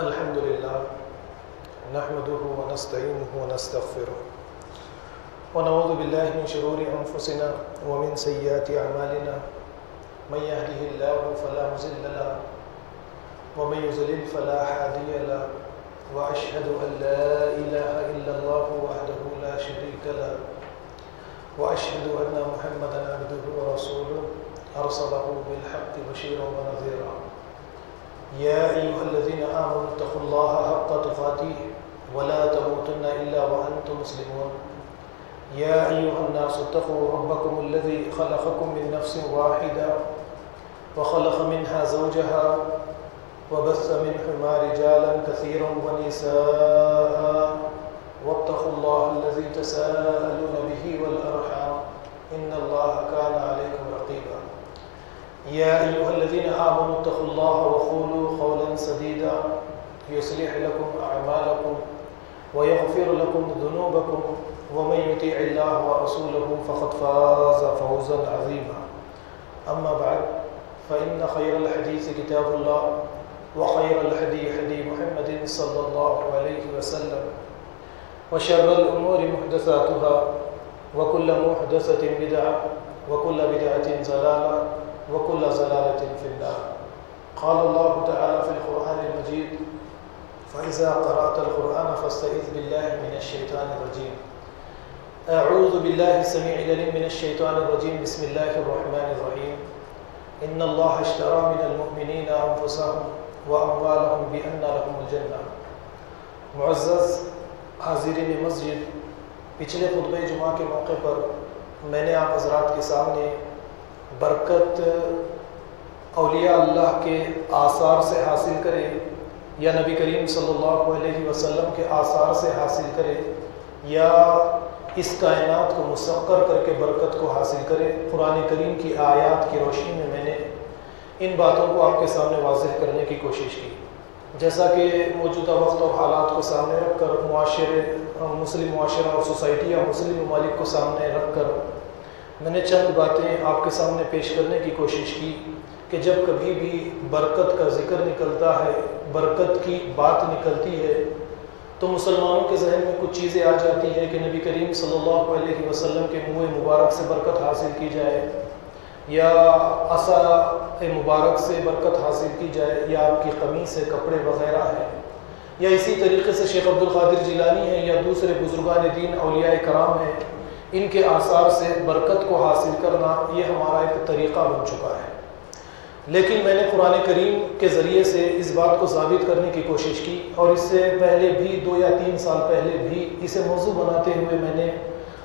الحمد لله نحمده ونستعينه ونستغفره ونعوذ بالله من شرور أنفسنا ومن سيئات أعمالنا من يهده الله فلا مضل له ومن يضلل فلا هادي له وأشهد أن لا إله إلا الله وحده لا شريك له وأشهد أن محمدا عبده ورسوله أرسله بالحق بشيرا ونذيرا يا أيها الذين آمنوا اتقوا الله حق تقاته ولا تموتن إلا وأنتم مسلمون يا أيها الناس اتقوا ربكم الذي خلقكم من نفس واحدة وخلق منها زوجها وبث منهما رجالا كثيرا ونساء واتقوا الله الذي تساءلون به والأرحام إن الله كان عليكم رقيبا يا أيها الذين آمنوا اتقوا الله وقولوا قولا سديدا يصلح لكم أعمالكم ويغفر لكم ذنوبكم ومن يطيع الله ورسوله فقد فاز فوزا عظيما أما بعد فإن خير الحديث كتاب الله وخير الهدي هدي محمد صلى الله عليه وسلم وشر الأمور محدثاتها وكل محدثة بدعة وكل بدعة ضلالة وكل ضلالة في النار قال الله تعالى في القرآن المجيد فإذا قرأت القرآن فاستعذ بالله من الشيطان الرجيم أعوذ بالله السميع العليم من الشيطان الرجيم بسم الله الرحمن الرحيم إن الله اشترى من المؤمنين أنفسهم وأموالهم بأن لهم الجنة معزز حاضرین مسجد، پچھلے خطبہ جمعہ کے موقع پر میں نے آپ حضرات کے سامنے برکت اولیاء اللہ کے آثار سے حاصل کرے یا نبی کریم صلی اللہ علیہ وسلم کے آثار سے حاصل کرے یا اس کائنات کو مسخر کر کے برکت کو حاصل کرے، قرآن کریم کی آیات کی روشنی میں نے ان باتوں کو آپ کے سامنے واضح کرنے کی کوشش کی۔ جیسا کہ موجودہ وقت اور حالات کو سامنے رکھ کر مسلم معاشرہ اور سوسائٹی یا مسلم ممالک کو سامنے رکھ کر میں نے چند باتیں آپ کے سامنے پیش کرنے کی کوشش کی کہ جب کبھی بھی برکت کا ذکر نکلتا ہے، برکت کی بات نکلتی ہے تو مسلمانوں کے ذہن میں کچھ چیزیں آ جاتی ہیں کہ نبی کریم صلی اللہ علیہ وسلم کے منہ مبارک سے برکت حاصل کی جائے یا عصا مبارک سے برکت حاصل کی جائے یا آپ کی قمیص سے کپڑے وغیرہ ہیں یا اسی طریقے سے شیخ عبد القادر جیلانی ہیں یا دوسرے بزرگان دین اولیاء کرام ہیں، ان کے آثار سے برکت کو حاصل کرنا یہ ہمارا ایک طریقہ بن چکا ہے۔ لیکن میں نے قرآن کریم کے ذریعے سے اس بات کو ثابت کرنے کی کوشش کی اور اس سے پہلے بھی 2 یا 3 سال پہلے بھی اسے موضوع بناتے ہوئے میں نے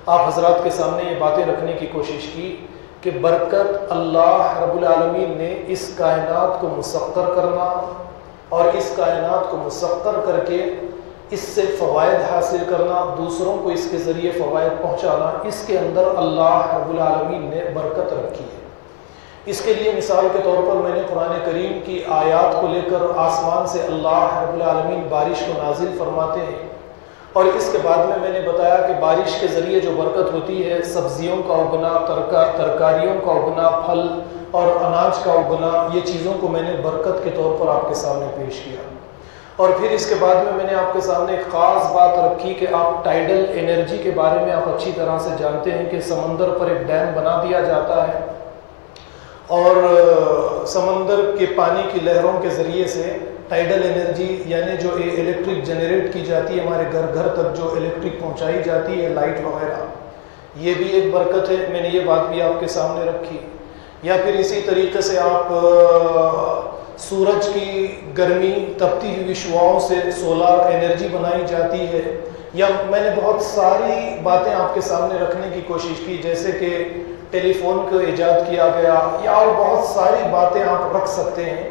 آپ حضرات کے سامنے یہ باتیں رکھنے کی کوشش کی کہ برکت اللہ رب العالمین نے اس کائنات کو مسخر کرنا اور اس کائنات کو مسخر کر کے اس سے فوائد حاصل کرنا، دوسروں کو اس کے ذریعے فوائد پہنچانا، اس کے اندر اللہ رب العالمین نے برکت رکھی ہے۔ اس کے لیے مثال کے طور پر میں نے قرآن کریم کی آیات کو لے کر آسمان سے اللہ رب العالمین بارش کو نازل فرماتے ہیں اور اس کے بعد میں نے بتایا کہ بارش کے ذریعے جو برکت ہوتی ہے، سبزیوں کا اگنا، ترکاریوں کا اگنا، پھل اور اناج کا اگنا، یہ چیزوں کو میں نے برکت کے طور پر آپ کے سامنے پیش کیا۔ اور پھر اس کے بعد میں نے آپ کے سامنے ایک خاص بات رکھی کہ آپ ٹائیڈل انرجی کے بارے میں آپ اچھی طرح سے جانتے ہیں کہ سمندر پر ایک ڈیم بنا دیا جاتا ہے اور سمندر کے پانی کی لہروں کے ذریعے سے ٹائیڈل انرجی یعنی جو الیکٹرک جنریٹ کی جاتی ہے، ہمارے گھر گھر تک جو الیکٹرک پہنچائی جاتی ہے، لائٹ وغیرہ، یہ بھی ایک برکت ہے۔ میں نے یہ بات بھی آپ کے سامنے رکھی۔ یا پھر اسی طریقے سے آپ سورج کی گرمی تپتی ہوئی شعاؤں سے سولار انرجی بنائی جاتی ہے، یا میں نے بہت ساری باتیں آپ کے سامنے رکھنے کی کوشش کی جیسے کہ ٹیلی فون کو ایجاد کیا گیا یا اور بہت ساری باتیں آپ رکھ سکتے ہیں۔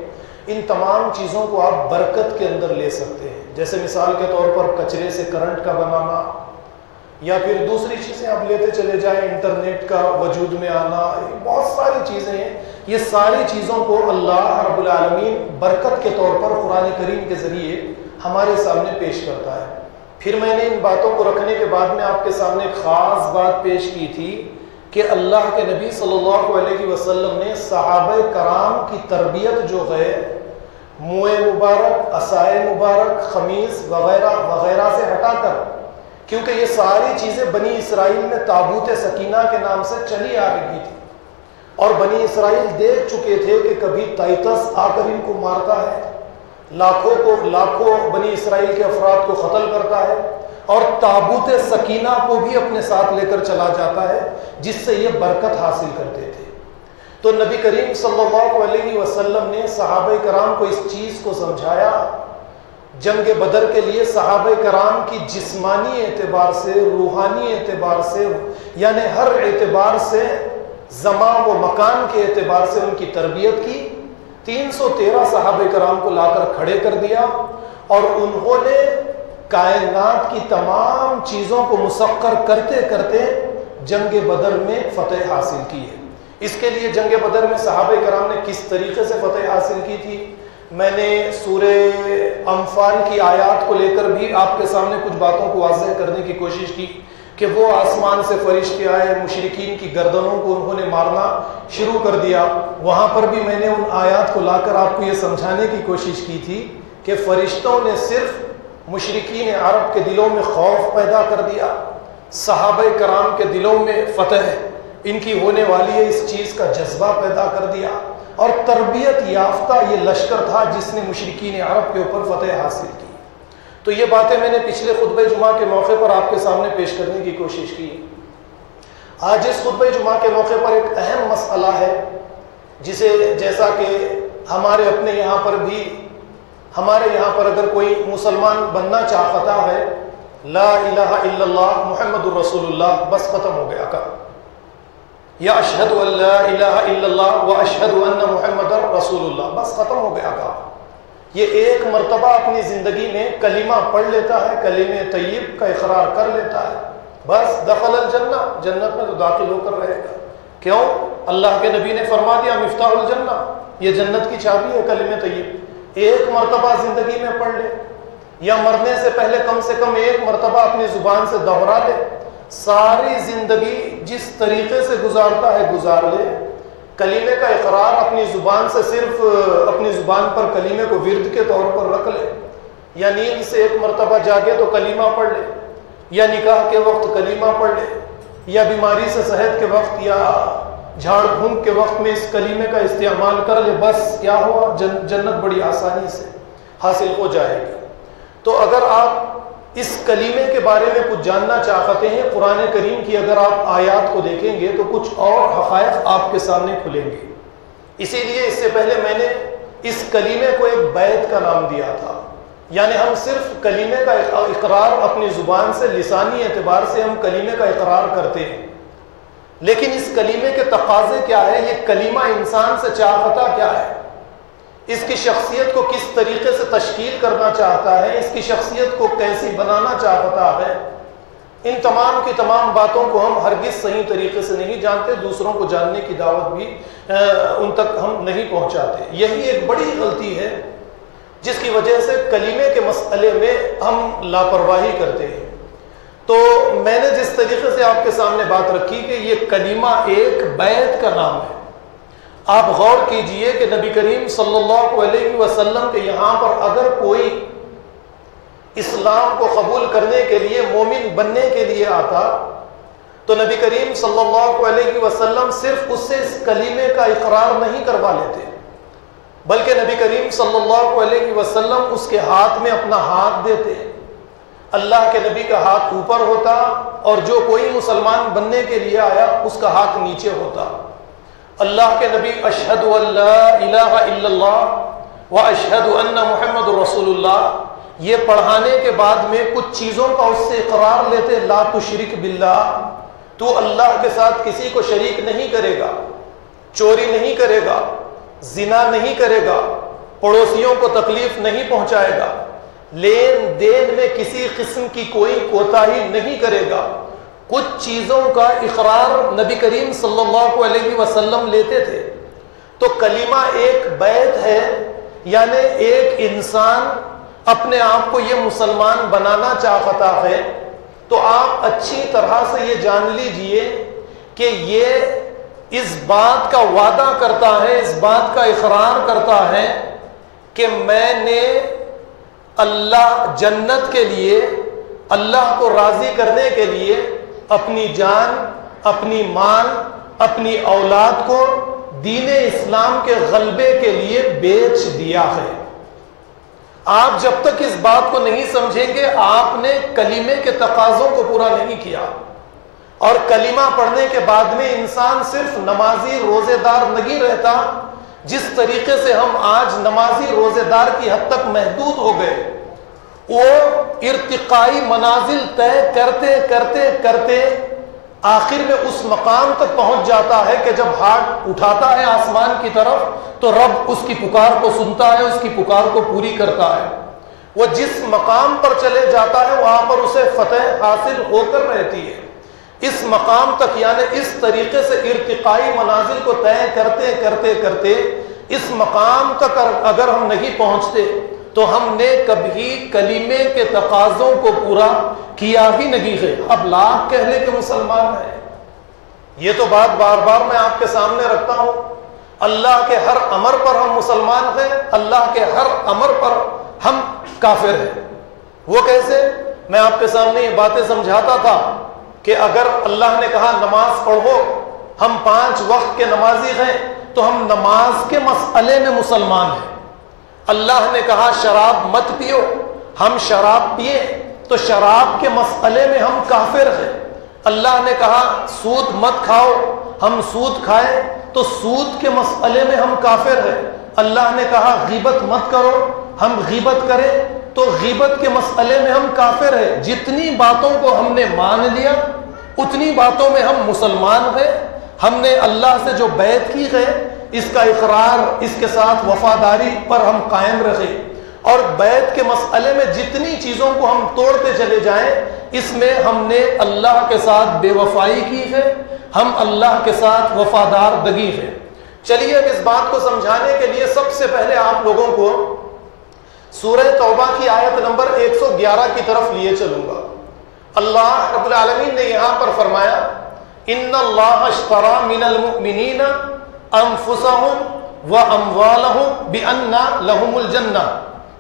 ان تمام چیزوں کو آپ برکت کے اندر لے سکتے ہیں، جیسے مثال کے طور پر کچرے سے کرنٹ کا بنانا یا پھر دوسری چیزیں آپ لیتے چلے جائیں، انٹرنیٹ کا وجود میں آنا، بہت ساری چیزیں ہیں۔ یہ ساری چیزوں کو اللہ رب العالمین برکت کے طور پر قرآن کریم کے ذریعے ہمارے سامنے پیش کرتا ہے۔ پھر میں نے ان باتوں کو رکھنے کے بعد میں آپ کے سامنے ایک خاص بات پیش کی تھی کہ اللہ کے نبی صلی اللہ علیہ وسلم نے صحابہ کرام کی تربیت جو ہے منہ مبارک، عصائے مبارک، خمیس وغیرہ وغیرہ سے ہٹا کر، کیونکہ یہ ساری چیزیں بنی اسرائیل میں تابوت سکینہ کے نام سے چلی آ رہی تھی، اور بنی اسرائیل دیکھ چکے تھے کہ کبھی تائتس آ کر ان کو مارتا ہے، لاکھوں بنی اسرائیل کے افراد کو قتل کرتا ہے، اور تابوت سکینہ کو بھی اپنے ساتھ لے کر چلا جاتا ہے، جس سے یہ برکت حاصل کرتے تھے۔ تو نبی کریم صلی اللہ علیہ وسلم نے صحابہ کرام کو اس چیز کو سمجھایا۔ جنگ بدر کے لیے صحابہ کرام کی جسمانی اعتبار سے، روحانی اعتبار سے، یعنی ہر اعتبار سے، زمان و مکان کے اعتبار سے ان کی تربیت کی۔ 313 صحابہ کرام کو لا کر کھڑے کر دیا، اور انہوں نے کائنات کی تمام چیزوں کو مسخر کرتے کرتے جنگ بدر میں فتح حاصل کی ہے۔ اس کے لیے جنگ بدر میں صحابہ کرام نے کس طریقے سے فتح حاصل کی تھی، میں نے سورہ انفال کی آیات کو لے کر بھی آپ کے سامنے کچھ باتوں کو واضح کرنے کی کوشش کی کہ وہ آسمان سے فرشتے آئے، مشرکین کی گردنوں کو انہوں نے مارنا شروع کر دیا۔ وہاں پر بھی میں نے ان آیات کو لا کر آپ کو یہ سمجھانے کی کوشش کی تھی کہ فرشتوں نے صرف مشرکین عرب کے دلوں میں خوف پیدا کر دیا، صحابہ کرام کے دلوں میں فتح ان کی ہونے والی ہے اس چیز کا جذبہ پیدا کر دیا، اور تربیت یافتہ یہ لشکر تھا جس نے مشرکین عرب کے اوپر فتح حاصل کی۔ تو یہ باتیں میں نے پچھلے خطبہ جمعہ کے موقع پر آپ کے سامنے پیش کرنے کی کوشش کی۔ آج اس خطبہ جمعہ کے موقع پر ایک اہم مسئلہ ہے جسے، جیسا کہ ہمارے اپنے یہاں پر بھی، ہمارے یہاں پر اگر کوئی مسلمان بننا چاہتا ہے، لا الہ الا اللہ محمد الرسول اللہ، بس ختم ہو گیا کا، یا اشہد ان لا الہ الا اللہ و اشہد ان محمد رسول اللہ، بس ختم ہو گیا کا۔ یہ ایک مرتبہ اپنی زندگی میں کلمہ پڑھ لیتا ہے، کلمہ طیب کا اقرار کر لیتا ہے، بس دخل الجنہ، جنت میں تو داخل ہو کر رہے گا۔ کیوں؟ اللہ کے نبی نے فرما دیا مفتاح الجنہ، یہ جنت کی چابی ہے کلمہ طیب۔ ایک مرتبہ زندگی میں پڑھ لے، یا مرنے سے پہلے کم سے کم ایک مرتبہ اپنی زبان سے دوہرا لے، ساری زندگی جس طریقے سے گزارتا ہے گزار لے۔ کلمے کا اقرار اپنی زبان سے، صرف اپنی زبان پر کلمے کو ورد کے طور پر رکھ لے، یا نیند سے ایک مرتبہ جاگے تو کلمہ پڑھ لے، یا نکاح کے وقت کلمہ پڑھ لے، یا بیماری سے صحت کے وقت، یا جھاڑ پھونک کے وقت میں اس کلمے کا استعمال کر لے، بس کیا ہوا، جنت بڑی آسانی سے حاصل ہو جائے گی۔ تو اگر آپ اس کلمے کے بارے میں کچھ جاننا چاہتے ہیں، قرآن کریم کی اگر آپ آیات کو دیکھیں گے تو کچھ اور حقائق آپ کے سامنے کھلیں گے۔ اسی لیے اس سے پہلے میں نے اس کلمے کو ایک بیت کا نام دیا تھا، یعنی ہم صرف کلمے کا اقرار اپنی زبان سے، لسانی اعتبار سے ہم کلمے کا اقرار کرتے ہیں، لیکن اس کلمے کے تقاضے کیا ہے، یہ کلمہ انسان سے چاہتا کیا ہے، اس کی شخصیت کو کس طریقے سے تشکیل کرنا چاہتا ہے، اس کی شخصیت کو کیسی بنانا چاہتا ہے، ان تمام کی تمام باتوں کو ہم ہرگز صحیح طریقے سے نہیں جانتے، دوسروں کو جاننے کی دعوت بھی ان تک ہم نہیں پہنچاتے۔ یہی ایک بڑی غلطی ہے جس کی وجہ سے کلمے کے مسئلے میں ہم لاپرواہی کرتے ہیں۔ تو میں نے جس طریقے سے آپ کے سامنے بات رکھی کہ یہ کلمہ ایک بیت کا نام ہے، آپ غور کیجئے کہ نبی کریم صلی اللہ علیہ وسلم کے یہاں پر اگر کوئی اسلام کو قبول کرنے کے لیے، مومن بننے کے لیے آتا، تو نبی کریم صلی اللہ علیہ وسلم صرف اس سے اس کلمے کا اقرار نہیں کروا لیتے، بلکہ نبی کریم صلی اللہ علیہ وسلم اس کے ہاتھ میں اپنا ہاتھ دیتے، اللہ کے نبی کا ہاتھ اوپر ہوتا، اور جو کوئی مسلمان بننے کے لیے آیا اس کا ہاتھ نیچے ہوتا۔ اللہ کے نبی اشہد ان لا الہ الا اللہ و اشہد ان محمد رسول اللہ یہ پڑھانے کے بعد میں کچھ چیزوں کا اس سے اقرار لیتے، لا تشرک باللہ، تو اللہ کے ساتھ کسی کو شریک نہیں کرے گا، چوری نہیں کرے گا، زنا نہیں کرے گا، پڑوسیوں کو تکلیف نہیں پہنچائے گا، لین دین میں کسی قسم کی کوئی کوتاہی نہیں کرے گا۔ کچھ چیزوں کا اقرار نبی کریم صلی اللہ علیہ وسلم لیتے تھے۔ تو کلمہ ایک بیت ہے، یعنی ایک انسان اپنے آپ کو یہ مسلمان بنانا چاہتا ہے تو آپ اچھی طرح سے یہ جان لیجئے کہ یہ اس بات کا وعدہ کرتا ہے، اس بات کا اقرار کرتا ہے کہ میں نے اللہ جنت کے لیے، اللہ کو راضی کرنے کے لیے اپنی جان، اپنی مال، اپنی اولاد کو دین اسلام کے غلبے کے لیے بیچ دیا ہے۔ آپ جب تک اس بات کو نہیں سمجھیں گے آپ نے کلمے کے تقاضوں کو پورا نہیں کیا۔ اور کلمہ پڑھنے کے بعد میں انسان صرف نمازی روزے دار نہیں رہتا، جس طریقے سے ہم آج نمازی روزے دار کی حد تک محدود ہو گئے، وہ ارتقائی منازل طے کرتے کرتے کرتے آخر میں اس مقام تک پہنچ جاتا ہے کہ جب ہاتھ اٹھاتا ہے آسمان کی طرف تو رب اس کی پکار کو سنتا ہے، اس کی پکار کو پوری کرتا ہے۔ وہ جس مقام پر چلے جاتا ہے وہاں پر اسے فتح حاصل ہو کر رہتی ہے۔ اس مقام تک یعنی اس طریقے سے ارتقائی منازل کو طے کرتے کرتے کرتے اس مقام تک اگر ہم نہیں پہنچتے تو ہم نے کبھی کلمے کے تقاضوں کو پورا کیا ہی نہیں ہے۔ اب لاکھ کہہ لے کہ مسلمان ہیں، یہ تو بات بار بار میں آپ کے سامنے رکھتا ہوں۔ اللہ کے ہر امر پر ہم مسلمان ہیں، اللہ کے ہر امر پر ہم کافر ہیں۔ وہ کیسے؟ میں آپ کے سامنے یہ باتیں سمجھاتا تھا کہ اگر اللہ نے کہا نماز پڑھو، ہم 5 وقت کے نمازی ہیں تو ہم نماز کے مسئلے میں مسلمان ہیں۔ اللہ نے کہا شراب مت پیو، ہم شراب پیے تو شراب کے مسئلے میں ہم کافر ہیں۔ اللہ نے کہا سود مت کھاؤ، ہم سود کھائیں تو سود کے مسئلے میں ہم کافر ہیں۔ اللہ نے کہا غیبت مت کرو، ہم غیبت کریں تو غیبت کے مسئلے میں ہم کافر ہیں۔ جتنی باتوں کو ہم نے مان لیا اتنی باتوں میں ہم مسلمان ہیں۔ ہم نے اللہ سے جو بیعت کی ہے اس کا اقرار، اس کے ساتھ وفاداری پر ہم قائم رہے، اور بیعت کے مسئلے میں جتنی چیزوں کو ہم توڑتے چلے جائیں اس میں ہم نے اللہ کے ساتھ بے وفائی کی ہے، ہم اللہ کے ساتھ وفادار دگی ہیں۔ چلیے اب اس بات کو سمجھانے کے لیے سب سے پہلے آپ لوگوں کو سورہ توبہ کی آیت نمبر 111 کی طرف لیے چلوں گا۔ اللہ رب العالمین نے یہاں پر فرمایا ان اللہ اشترى من المؤمنین انفسهم واموالهم بان لهم الجنہ،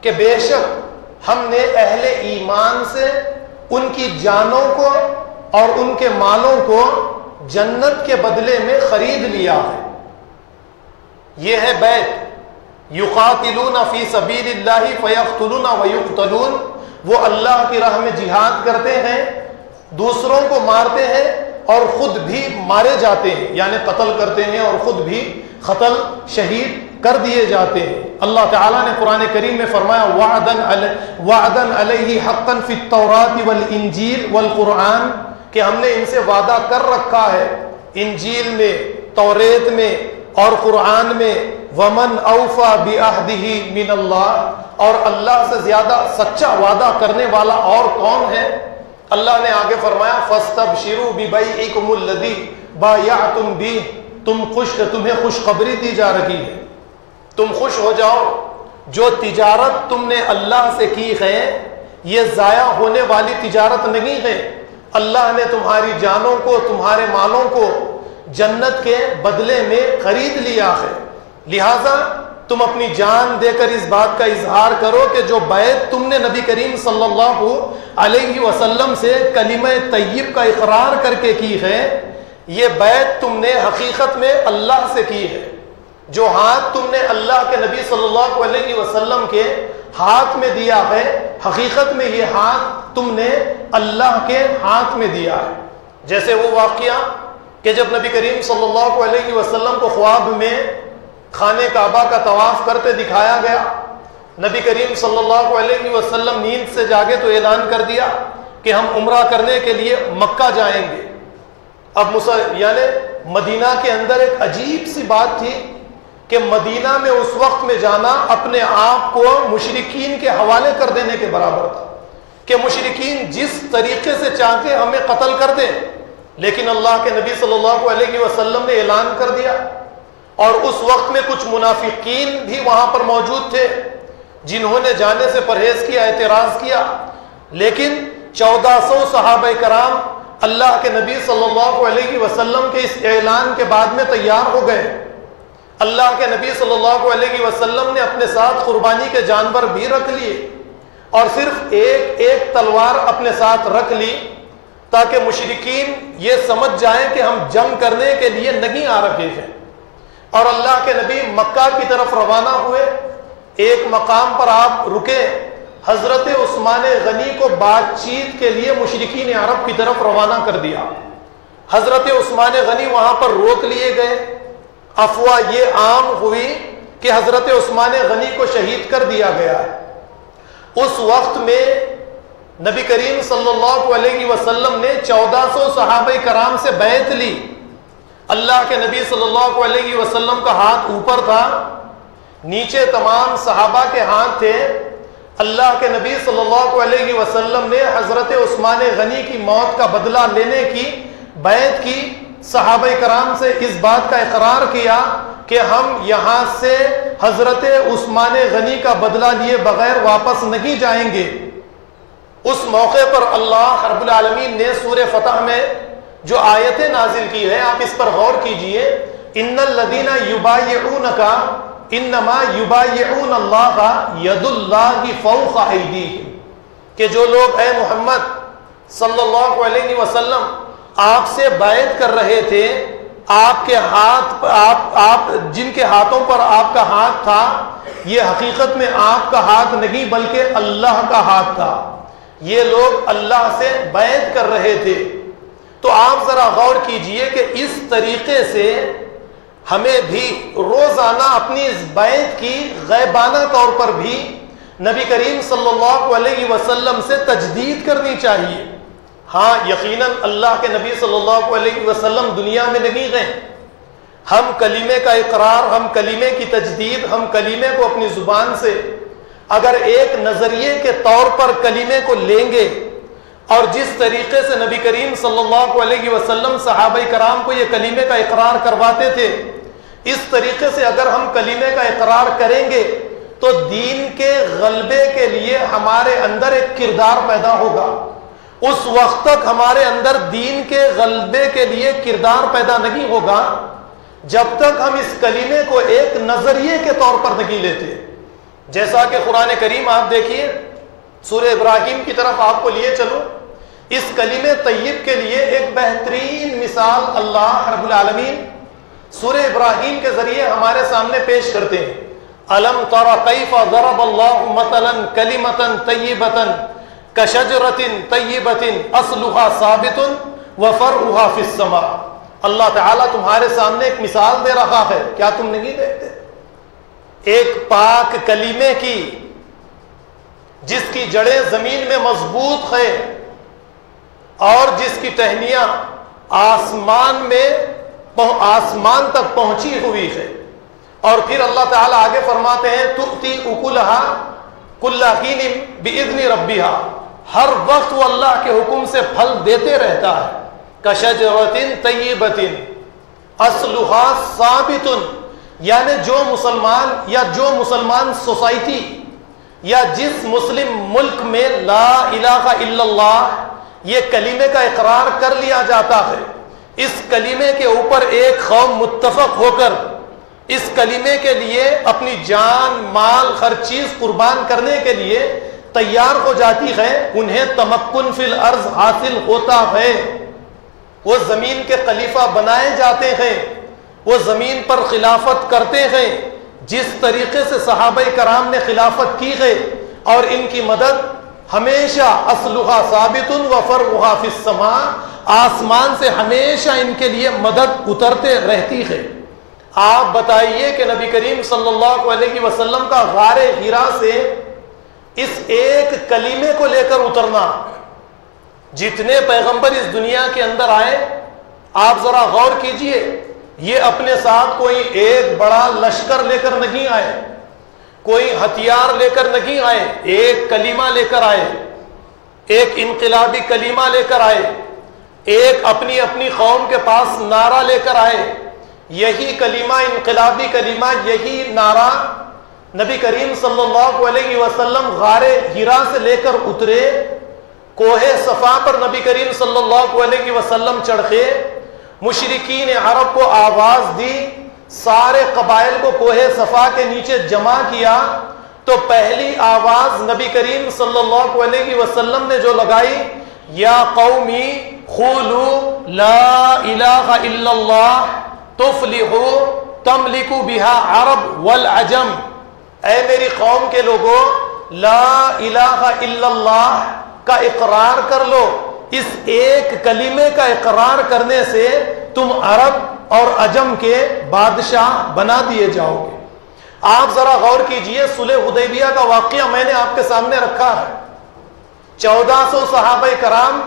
کہ بے شک ہم نے اہل ایمان سے ان کی جانوں کو اور ان کے مالوں کو جنت کے بدلے میں خرید لیا ہے۔ یہ ہے بیعت۔ یقاتلون فی سبیل اللہ فیقتلون ویقتلون، وہ اللہ کی راہ میں جہاد کرتے ہیں، دوسروں کو مارتے ہیں اور خود بھی مارے جاتے ہیں، یعنی قتل کرتے ہیں اور خود بھی قتل شہید کر دیے جاتے ہیں۔ اللہ تعالیٰ نے قرآن کریم میں فرمایا وعدن علیہ حقا فی التوراۃ والانجیل والقرآن، کہ ہم نے ان سے وعدہ کر رکھا ہے انجیل میں، توریت میں اور قرآن میں، ومن اوفی بعہدہ من اللہ، اور اللہ سے زیادہ سچا وعدہ کرنے والا اور کون ہے؟ اللہ نے آگے فرمایا فاستبشروا ببیعکم الذی بایعتم بہ، تمہیں خوشخبری دی جا رہی ہے، تم خوش ہو جاؤ، جو تجارت تم نے اللہ سے کی ہے یہ ضائع ہونے والی تجارت نہیں ہے۔ اللہ نے تمہاری جانوں کو، تمہارے مالوں کو جنت کے بدلے میں خرید لیا ہے، لہذا تم اپنی جان دے کر اس بات کا اظہار کرو کہ جو بیعت تم نے نبی کریم صلی اللہ علیہ وسلم سے کلمہ طیب کا اقرار کر کے کی ہے، یہ بیعت تم نے حقیقت میں اللہ سے کی ہے۔ جو ہاتھ تم نے اللہ کے نبی صلی اللہ علیہ وسلم کے ہاتھ میں دیا ہے، حقیقت میں یہ ہاتھ تم نے اللہ کے ہاتھ میں دیا ہے۔ جیسے وہ واقعہ کہ جب نبی کریم صلی اللہ علیہ وسلم کو خواب میں خانہ کعبہ کا طواف کرتے دکھایا گیا، نبی کریم صلی اللہ علیہ وسلم نیند سے جاگے تو اعلان کر دیا کہ ہم عمرہ کرنے کے لیے مکہ جائیں گے۔ اب یعنی مدینہ کے اندر ایک عجیب سی بات تھی کہ مدینہ میں اس وقت میں جانا اپنے آپ کو مشرکین کے حوالے کر دینے کے برابر تھا، کہ مشرکین جس طریقے سے چاہتے ہمیں قتل کر دیں، لیکن اللہ کے نبی صلی اللہ علیہ وسلم نے اعلان کر دیا۔ اور اس وقت میں کچھ منافقین بھی وہاں پر موجود تھے جنہوں نے جانے سے پرہیز کیا، اعتراض کیا، لیکن 1400 صحابہ کرام اللہ کے نبی صلی اللہ علیہ وسلم کے اس اعلان کے بعد میں تیار ہو گئے۔ اللہ کے نبی صلی اللہ علیہ وسلم نے اپنے ساتھ قربانی کے جانور بھی رکھ لیے، اور صرف ایک ایک تلوار اپنے ساتھ رکھ لی تاکہ مشرکین یہ سمجھ جائیں کہ ہم جنگ کرنے کے لیے نہیں آ رہے ہیں۔ اور اللہ کے نبی مکہ کی طرف روانہ ہوئے، ایک مقام پر آپ رکے، حضرت عثمان غنی کو بات چیت کے لیے مشرکین عرب کی طرف روانہ کر دیا۔ حضرت عثمان غنی وہاں پر روک لیے گئے۔ افواہ یہ عام ہوئی کہ حضرت عثمان غنی کو شہید کر دیا گیا ہے۔ اس وقت میں نبی کریم صلی اللہ علیہ وسلم نے 1400 صحابہ کرام سے بیعت لی۔ اللہ کے نبی صلی اللہ علیہ وسلم کا ہاتھ اوپر تھا، نیچے تمام صحابہ کے ہاتھ تھے۔ اللہ کے نبی صلی اللہ علیہ وسلم نے حضرت عثمان غنی کی موت کا بدلہ لینے کی بیعت کی، صحابہ کرام سے اس بات کا اقرار کیا کہ ہم یہاں سے حضرت عثمان غنی کا بدلہ لیے بغیر واپس نہیں جائیں گے۔ اس موقع پر اللہ رب العالمین نے سورہ فتح میں جو آیتیں نازل کی ہے، آپ اس پر غور کیجئے۔ ان الذین یبایعونک انما یبایعون اللہ ید اللہ فوق ایدیہم، کہ جو لوگ اے محمد صلی اللہ علیہ وسلم آپ سے بیعت کر رہے تھے، آپ کے ہاتھ آپ جن کے ہاتھوں پر آپ کا ہاتھ تھا، یہ حقیقت میں آپ کا ہاتھ نہیں بلکہ اللہ کا ہاتھ تھا۔ یہ لوگ اللہ سے بیعت کر رہے تھے۔ تو آپ ذرا غور کیجئے کہ اس طریقے سے ہمیں بھی روزانہ اپنی اس بیعت کی غیبانہ طور پر بھی نبی کریم صلی اللہ علیہ وسلم سے تجدید کرنی چاہیے۔ ہاں یقیناً اللہ کے نبی صلی اللہ علیہ وسلم دنیا میں نہیں گئے۔ ہم کلمے کا اقرار، ہم کلمے کی تجدید، ہم کلمے کو اپنی زبان سے اگر ایک نظریے کے طور پر کلمے کو لیں گے، اور جس طریقے سے نبی کریم صلی اللہ علیہ وسلم صحابہ کرام کو یہ کلمے کا اقرار کرواتے تھے، اس طریقے سے اگر ہم کلمے کا اقرار کریں گے تو دین کے غلبے کے لیے ہمارے اندر ایک کردار پیدا ہوگا۔ اس وقت تک ہمارے اندر دین کے غلبے کے لیے کردار پیدا نہیں ہوگا جب تک ہم اس کلمے کو ایک نظریے کے طور پر نہیں لیتے۔ جیسا کہ قرآن کریم آپ دیکھیے، سورہ ابراہیم کی طرف آپ کو لیے چلو۔ اس کلمے طیب کے لیے ایک بہترین مثال اللہ رب العالمین سورہ ابراہیم کے ذریعے ہمارے سامنے پیش کرتے ہیں۔ الم تر کیف ضرب اللہ مثلا کلمۃ طیبۃ کشجرۃ طیبۃ اصلها ثابت وفرعها فی السماء۔ اللہ تعالیٰ تمہارے سامنے ایک مثال دے رہا ہے، کیا تم نہیں دیکھتے؟ ایک پاک کلمے کی جس کی جڑیں زمین میں مضبوط ہے اور جس کی ٹہنیاں آسمان تک پہنچی ہوئی ہے۔ اور پھر اللہ تعالیٰ آگے فرماتے ہیں تؤتی اکلھا کل حین باذن ربھا، ہر وقت وہ اللہ کے حکم سے پھل دیتے رہتا ہے۔ کشجرۃ طیبۃ اصلها ثابت، یعنی جو مسلمان سوسائٹی یا جس مسلم ملک میں لا الہ الا اللہ یہ کلمے کا اقرار کر لیا جاتا ہے، اس کلمے کے اوپر ایک قوم متفق ہو کر اس کلمے کے لیے اپنی جان مال ہر چیز قربان کرنے کے لیے تیار ہو جاتی ہے، انہیں تمکن فی الارض حاصل ہوتا ہے، وہ زمین کے خلیفہ بنائے جاتے ہیں، وہ زمین پر خلافت کرتے ہیں جس طریقے سے صحابہ کرام نے خلافت کی ہے، اور ان کی مدد ہمیشہ اصلھا ثابت وفرعھا فی السماء، آسمان سے ہمیشہ ان کے لیے مدد اترتے رہتی ہے۔ آپ بتائیے کہ نبی کریم صلی اللہ علیہ وسلم کا غار حرا سے اس ایک کلمے کو لے کر اترنا، جتنے پیغمبر اس دنیا کے اندر آئے آپ ذرا غور کیجئے، یہ اپنے ساتھ کوئی ایک بڑا لشکر لے کر نہیں آئے، کوئی ہتھیار لے کر نہیں آئے، ایک کلمہ لے کر آئے، ایک انقلابی کلمہ لے کر آئے، ایک اپنی قوم کے پاس نعرہ لے کر آئے۔ یہی کلمہ، انقلابی کلمہ، یہی نعرہ نبی کریم صلی اللہ علیہ وسلم غار حرا سے لے کر اترے، کوہ صفا پر نبی کریم صلی اللہ علیہ وسلم چڑھے، مشرکین عرب کو آواز دی، سارے قبائل کو کوہ صفا کے نیچے جمع کیا تو پہلی آواز نبی کریم صلی اللہ علیہ وسلم نے جو لگائی، یا قومی قولوا لا الہ الا اللہ تفلحوا تملکوا بها عرب والعجم، اے میری قوم کے لوگوں، لا الہ الا اللہ کا اقرار کر لو، اس ایک کلمے کا اقرار کرنے سے تم عرب اور عجم کے بادشاہ بنا دیے جاؤ گے۔ آپ ذرا غور کیجئے، صلح حدیبیہ کا واقعہ میں نے آپ کے سامنے رکھا ہے۔ 1400 صحابہ کرام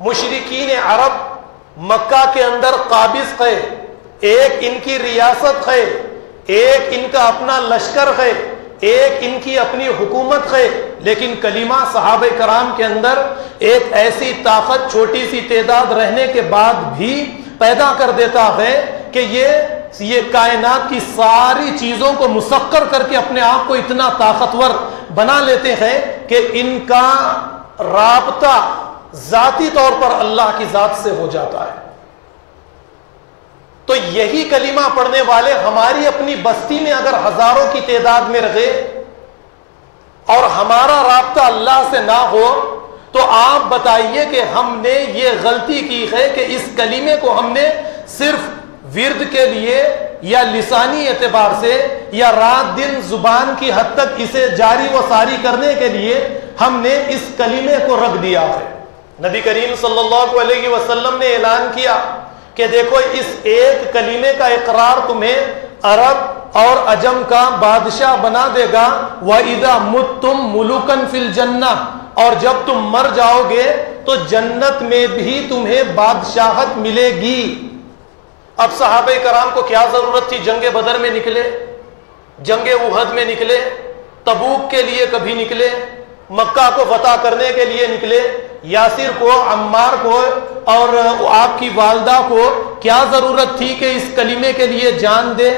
مشرکین عرب مکہ کے اندر قابض ہے، ایک ان کی ریاست ہے، ایک ان کا اپنا لشکر ہے، ایک ان کی اپنی حکومت ہے، لیکن کلمہ صحابہ کرام کے اندر ایک ایسی طاقت چھوٹی سی تعداد رہنے کے بعد بھی پیدا کر دیتا ہے کہ یہ کائنات کی ساری چیزوں کو مسخر کر کے اپنے آپ کو اتنا طاقتور بنا لیتے ہیں کہ ان کا رابطہ ذاتی طور پر اللہ کی ذات سے ہو جاتا ہے۔ تو یہی کلمہ پڑھنے والے ہماری اپنی بستی میں اگر ہزاروں کی تعداد میں رہے اور ہمارا رابطہ اللہ سے نہ ہو تو آپ بتائیے کہ ہم نے یہ غلطی کی ہے کہ اس کلمے کو ہم نے صرف ورد کے لیے یا لسانی اعتبار سے یا رات دن زبان کی حد تک اسے جاری و ساری کرنے کے لیے ہم نے اس کلمے کو رکھ دیا ہے۔ نبی کریم صلی اللہ علیہ وسلم نے اعلان کیا کہ دیکھو اس ایک کلمے کا اقرار تمہیں عرب اور عجم کا بادشاہ بنا دے گا۔ وَإِذَا مُتُّمْ مُلُوكًا فِي الْجَنَّةِ، اور جب تم مر جاؤ گے تو جنت میں بھی تمہیں بادشاہت ملے گی۔ اب صحابہ کرام کو کیا ضرورت تھی؟ جنگ بدر میں نکلے، جنگ احد میں نکلے، تبوک کے لیے کبھی نکلے، مکہ کو فتح کرنے کے لیے نکلے، یاسر کو، عمار کو اور آپ کی والدہ کو کیا ضرورت تھی کہ اس کلمے کے لیے جان دے؟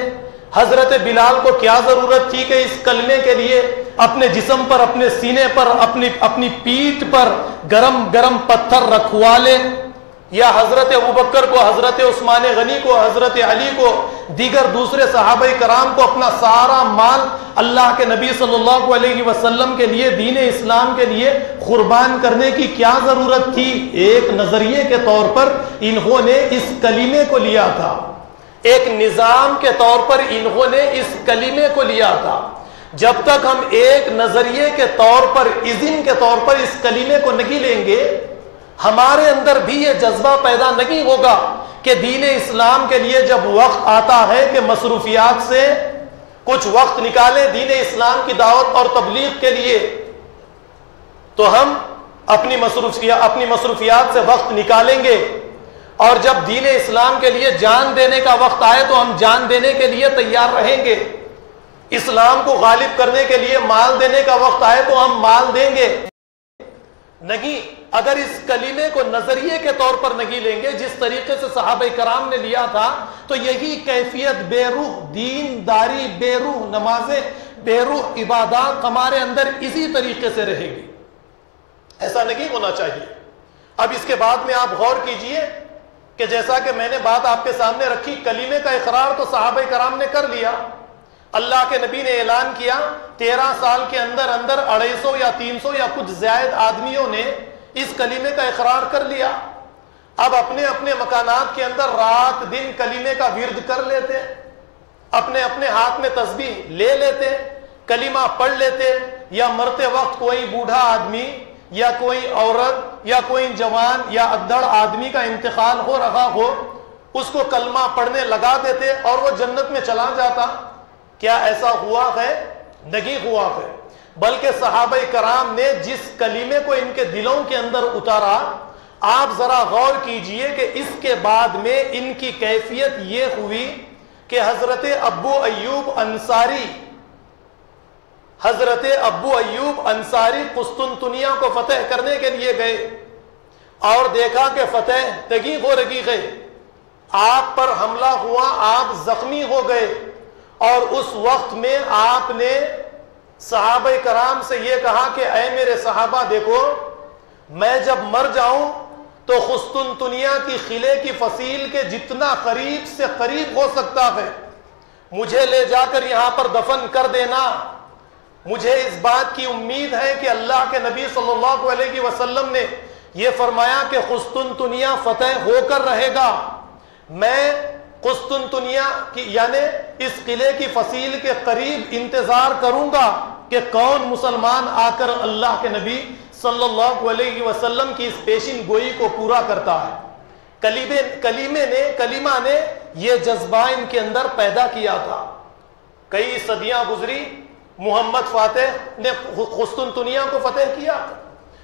حضرت بلال کو کیا ضرورت تھی کہ اس کلمے کے لیے اپنے جسم پر، اپنے سینے پر، اپنی پیٹھ پر گرم گرم پتھر رکھوا لے؟ یا حضرت ابوبکر کو، حضرت عثمان غنی کو، حضرت علی کو، دیگر دوسرے صحابہ کرام کو اپنا سارا مال اللہ کے نبی صلی اللہ علیہ وسلم کے لیے، دین اسلام کے لیے قربان کرنے کی کیا ضرورت تھی؟ ایک نظریے کے طور پر انہوں نے اس کلمے کو لیا تھا، ایک نظام کے طور پر انہوں نے اس کلمے کو لیا تھا۔ جب تک ہم ایک نظریے کے طور پر، اذن کے طور پر اس کلمے کو نہیں لیں گے، ہمارے اندر بھی یہ جذبہ پیدا نہیں ہوگا کہ دین اسلام کے لیے جب وقت آتا ہے کہ مصروفیات سے کچھ وقت نکالیں دین اسلام کی دعوت اور تبلیغ کے لیے، تو ہم اپنی مصروفیات سے وقت نکالیں گے، اور جب دین اسلام کے لیے جان دینے کا وقت آئے تو ہم جان دینے کے لیے تیار رہیں گے، اسلام کو غالب کرنے کے لیے مال دینے کا وقت آئے تو ہم مال دیں گے۔ نہیں، اگر اس کلمے کو نظریے کے طور پر نہیں لیں گے جس طریقے سے صحابہ کرام نے لیا تھا، تو یہی کیفیت بے روح دین داری، بے روح نمازیں، بے روح عبادات ہمارے اندر اسی طریقے سے رہے گی۔ ایسا نہیں ہونا چاہیے۔ اب اس کے بعد میں آپ غور کیجئے کہ جیسا کہ میں نے بات آپ کے سامنے رکھی، کلمے کا اقرار تو صحابہ کرام نے کر لیا، اللہ کے نبی نے اعلان کیا، 13 سال کے اندر 250 یا 300 یا کچھ زائد آدمیوں نے اس کلمے کا اقرار کر لیا۔ اب اپنے اپنے مکانات کے اندر رات دن کلمے کا ورد کر لیتے، اپنے اپنے ہاتھ میں تسبیح لے لیتے، کلمہ پڑھ لیتے، یا مرتے وقت کوئی بوڑھا آدمی یا کوئی عورت یا کوئی جوان یا ادھڑ آدمی کا انتقال ہو رہا ہو، اس کو کلمہ پڑھنے لگا دیتے اور وہ جنت میں چلا جاتا۔ کیا ایسا ہوا ہے؟ نہیں ہوا ہے، بلکہ صحابہ کرام نے جس کلمے کو ان کے دلوں کے اندر اتارا، آپ ذرا غور کیجئے کہ اس کے بعد میں ان کی کیفیت یہ ہوئی کہ حضرت ابو ایوب انصاری قسطنطنیہ کو فتح کرنے کے لیے گئے اور دیکھا کہ فتح نہیں ہو رہی ہے، آپ پر حملہ ہوا، آپ زخمی ہو گئے، اور اس وقت میں آپ نے صحابہ کرام سے یہ کہا کہ اے میرے صحابہ، دیکھو میں جب مر جاؤں تو قسطنطنیہ کی قلعے کی فصیل کے جتنا قریب سے قریب ہو سکتا ہے مجھے لے جا کر یہاں پر دفن کر دینا۔ مجھے اس بات کی امید ہے کہ اللہ کے نبی صلی اللہ علیہ وسلم نے یہ فرمایا کہ قسطنطنیہ فتح ہو کر رہے گا، میں قسطنطنیہ کی یعنی اس قلعے کی فصیل کے قریب انتظار کروں گا کہ کون مسلمان آ کر اللہ کے نبی صلی اللہ علیہ وسلم کی اس پیشن گوئی کو پورا کرتا ہے۔ کلیمہ نے یہ جذبہ ان کے اندر پیدا کیا تھا۔ کئی صدیاں گزری، محمد فاتح نے قسطنطنیہ کو فتح کیا،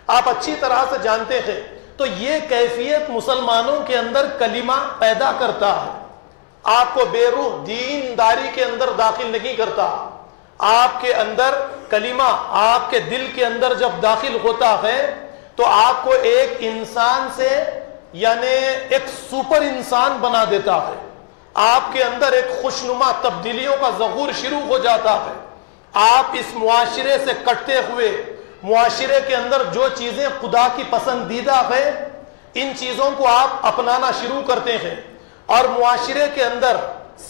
آپ اچھی طرح سے جانتے تھے۔ تو یہ کیفیت مسلمانوں کے اندر کلمہ پیدا کرتا ہے، آپ کو بے روح دینداری کے اندر داخل نہیں کرتا۔ آپ کے اندر کلمہ آپ کے دل کے اندر جب داخل ہوتا ہے تو آپ کو ایک انسان سے یعنی ایک سپر انسان بنا دیتا ہے، آپ کے اندر ایک خوشنما تبدیلیوں کا ظہور شروع ہو جاتا ہے۔ آپ اس معاشرے سے کٹتے ہوئے معاشرے کے اندر جو چیزیں خدا کی پسندیدہ ہیں ان چیزوں کو آپ اپنانا شروع کرتے ہیں، اور معاشرے کے اندر،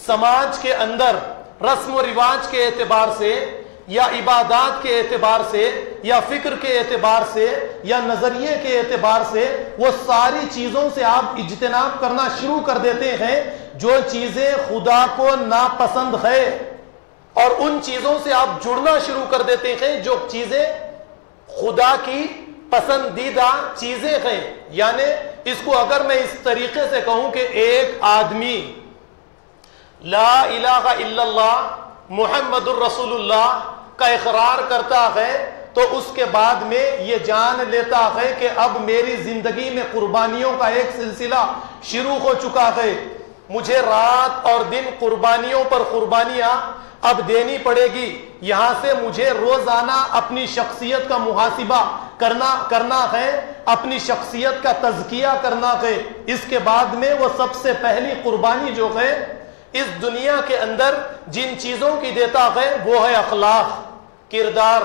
سماج کے اندر رسم و رواج کے اعتبار سے یا عبادات کے اعتبار سے یا فکر کے اعتبار سے یا نظریے کے اعتبار سے وہ ساری چیزوں سے آپ اجتناب کرنا شروع کر دیتے ہیں جو چیزیں خدا کو ناپسند ہے، اور ان چیزوں سے آپ جڑنا شروع کر دیتے ہیں جو چیزیں خدا کی پسندیدہ چیزیں ہیں۔ یعنی اس کو اگر میں اس طریقے سے کہوں کہ ایک آدمی لا الہ الا اللہ محمد الرسول اللہ کا اقرار کرتا ہے تو اس کے بعد میں یہ جان لیتا ہے کہ اب میری زندگی میں قربانیوں کا ایک سلسلہ شروع ہو چکا ہے، مجھے رات اور دن قربانیوں پر قربانیاں اب دینی پڑے گی، یہاں سے مجھے روزانہ اپنی شخصیت کا محاسبہ کرنا ہے، اپنی شخصیت کا تزکیہ کرنا ہے۔ اس کے بعد میں وہ سب سے پہلی قربانی جو ہے اس دنیا کے اندر جن چیزوں کی دیتا ہے وہ ہے اخلاق، کردار،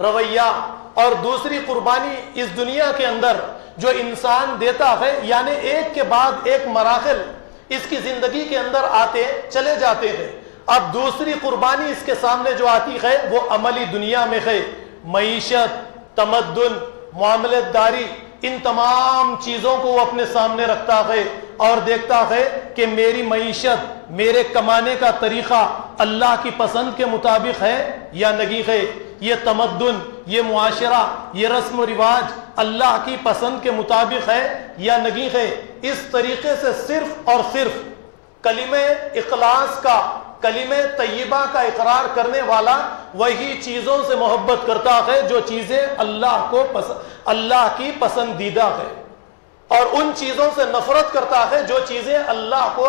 رویہ، اور دوسری قربانی اس دنیا کے اندر جو انسان دیتا ہے یعنی ایک کے بعد ایک مراحل اس کی زندگی کے اندر آتے چلے جاتے ہیں۔ اب دوسری قربانی اس کے سامنے جو آتی ہے وہ عملی دنیا میں ہے، معیشت، تمدن، معاملت داری، ان تمام چیزوں کو وہ اپنے سامنے رکھتا ہے اور دیکھتا ہے کہ میری معیشت، میرے کمانے کا طریقہ اللہ کی پسند کے مطابق ہے یا نہیں ہے، یہ تمدن، یہ معاشرہ، یہ رسم و رواج اللہ کی پسند کے مطابق ہے یا نہیں ہے۔ اس طریقے سے صرف اور صرف کلمہ اخلاص کا، کلمہ طیبہ کا اقرار کرنے والا وہی چیزوں سے محبت کرتا ہے جو چیزیں اللہ کی پسندیدہ ہے، اور ان چیزوں سے نفرت کرتا ہے جو چیزیں اللہ کو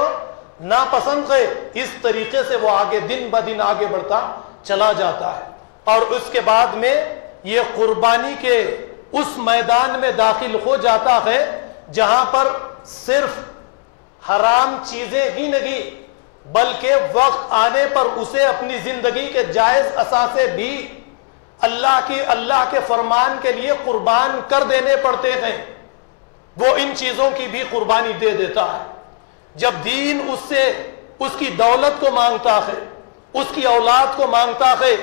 ناپسند ہے۔ اس طریقے سے وہ آگے دن بدن آگے بڑھتا چلا جاتا ہے، اور اس کے بعد میں یہ قربانی کے اس میدان میں داخل ہو جاتا ہے جہاں پر صرف حرام چیزیں ہی نہیں بلکہ وقت آنے پر اسے اپنی زندگی کے جائز اثاثے بھی اللہ کے فرمان کے لیے قربان کر دینے پڑتے ہیں، وہ ان چیزوں کی بھی قربانی دے دیتا ہے۔ جب دین اس سے اس کی دولت کو مانگتا ہے، اس کی اولاد کو مانگتا ہے،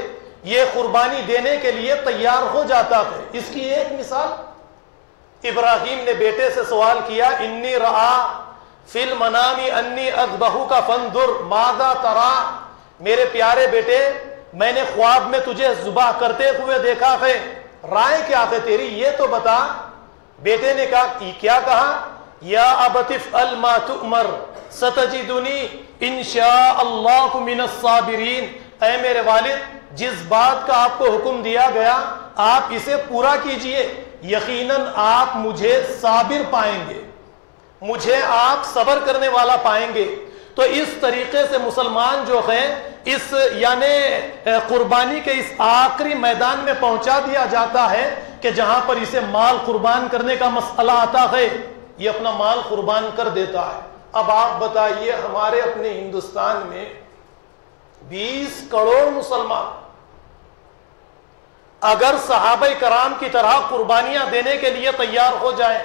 یہ قربانی دینے کے لیے تیار ہو جاتا ہے۔ اس کی ایک مثال، ابراہیم نے بیٹے سے سوال کیا، انی رآ فی المنام انی اذبحک فانظر ماذا تری، میرے پیارے بیٹے میں نے خواب میں تجھے ذبح کرتے ہوئے دیکھا ہے، رائے کیا ہے تیری یہ تو بتا۔ بیٹے نے کیا کہا، یا ابت افعل ما تؤمر ستجدنی انشاء اللہ من الصابرین، اے میرے والد جس بات کا آپ کو حکم دیا گیا آپ اسے پورا کیجئے، یقیناً آپ مجھے صابر پائیں گے، مجھے آپ صبر کرنے والا پائیں گے۔ تو اس طریقے سے مسلمان جو ہے اس یعنی قربانی کے اس آخری میدان میں پہنچا دیا جاتا ہے کہ جہاں پر اسے مال قربان کرنے کا مسئلہ آتا ہے یہ اپنا مال قربان کر دیتا ہے۔ اب آپ بتائیے ہمارے اپنے ہندوستان میں 20 کروڑ مسلمان اگر صحابہ کرام کی طرح قربانیاں دینے کے لیے تیار ہو جائیں،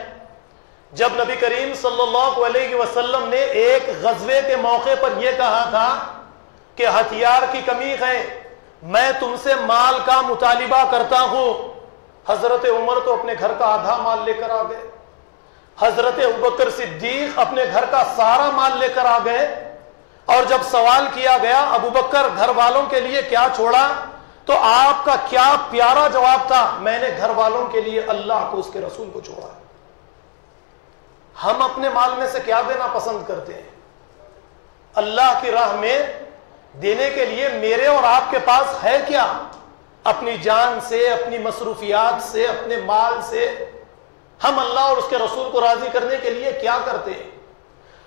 جب نبی کریم صلی اللہ علیہ وسلم نے ایک غزوے کے موقع پر یہ کہا تھا کہ ہتھیار کی کمی ہے، میں تم سے مال کا مطالبہ کرتا ہوں۔ حضرت عمر تو اپنے گھر کا آدھا مال لے کر آ گئے، حضرت ابوبکر صدیق اپنے گھر کا سارا مال لے کر آ گئے، اور جب سوال کیا گیا ابوبکر گھر والوں کے لیے کیا چھوڑا، تو آپ کا کیا پیارا جواب تھا، میں نے گھر والوں کے لیے اللہ کو اس کے رسول کو چھوڑا۔ ہم اپنے مال میں سے کیا دینا پسند کرتے ہیں؟ اللہ کی راہ میں دینے کے لیے میرے اور آپ کے پاس ہے کیا؟ اپنی جان سے، اپنی مصروفیات سے، اپنے مال سے ہم اللہ اور اس کے رسول کو راضی کرنے کے لیے کیا کرتے ہیں؟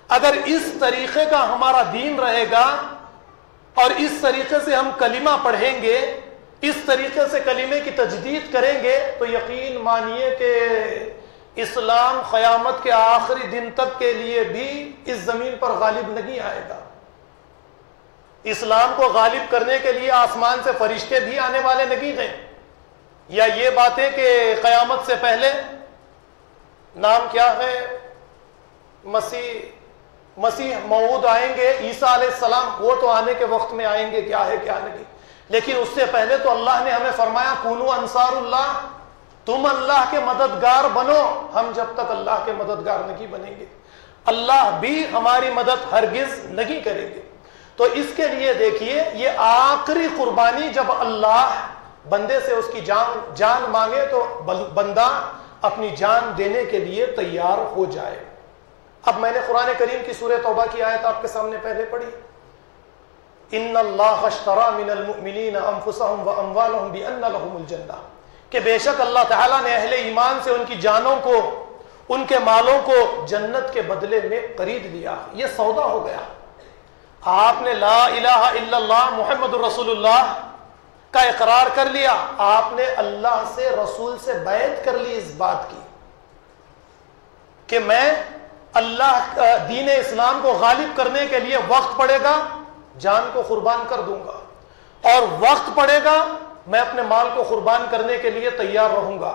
اگر اس طریقے کا ہمارا دین رہے گا اور اس طریقے سے ہم کلمہ پڑھیں گے، اس طریقے سے کلمے کی تجدید کریں گے، تو یقین مانیے کہ اسلام قیامت کے آخری دن تک کے لیے بھی اس زمین پر غالب نہیں آئے گا۔ اسلام کو غالب کرنے کے لیے آسمان سے فرشتے بھی آنے والے نہیں ہیں۔ یا یہ باتیں کہ قیامت سے پہلے نام کیا ہے، مسیح موعود آئیں گے، عیسیٰ علیہ السلام، وہ تو آنے کے وقت میں آئیں گے، کیا ہے کیا نہیں، لیکن اس سے پہلے تو اللہ نے ہمیں فرمایا کونوا انصار اللہ، تم اللہ کے مددگار بنو۔ ہم جب تک اللہ کے مددگار نہیں بنیں گے اللہ بھی ہماری مدد ہرگز نہیں کریں گے۔ تو اس کے لیے دیکھیے، یہ آخری قربانی جب اللہ بندے سے اس کی جان مانگے تو بندہ اپنی جان دینے کے لیے تیار ہو جائے۔ اب میں نے قرآن کریم کی سورہ توبہ کی آیت آپ کے سامنے پہلے پڑھی، ان اللہ اشتری من المؤمنین انفسهم واموالهم بان لهم الجنہ، کہ بے شک اللہ تعالیٰ نے اہل ایمان سے ان کی جانوں کو، ان کے مالوں کو جنت کے بدلے میں خرید لیا۔ یہ سودا ہو گیا۔ آپ نے لا الہ الا اللہ محمد رسول اللہ کا اقرار کر لیا، آپ نے اللہ سے، رسول سے بیعت کر لی اس بات کی کہ میں اللہ دین اسلام کو غالب کرنے کے لیے وقت پڑے گا جان کو قربان کر دوں گا، اور وقت پڑے گا میں اپنے مال کو قربان کرنے کے لیے تیار رہوں گا۔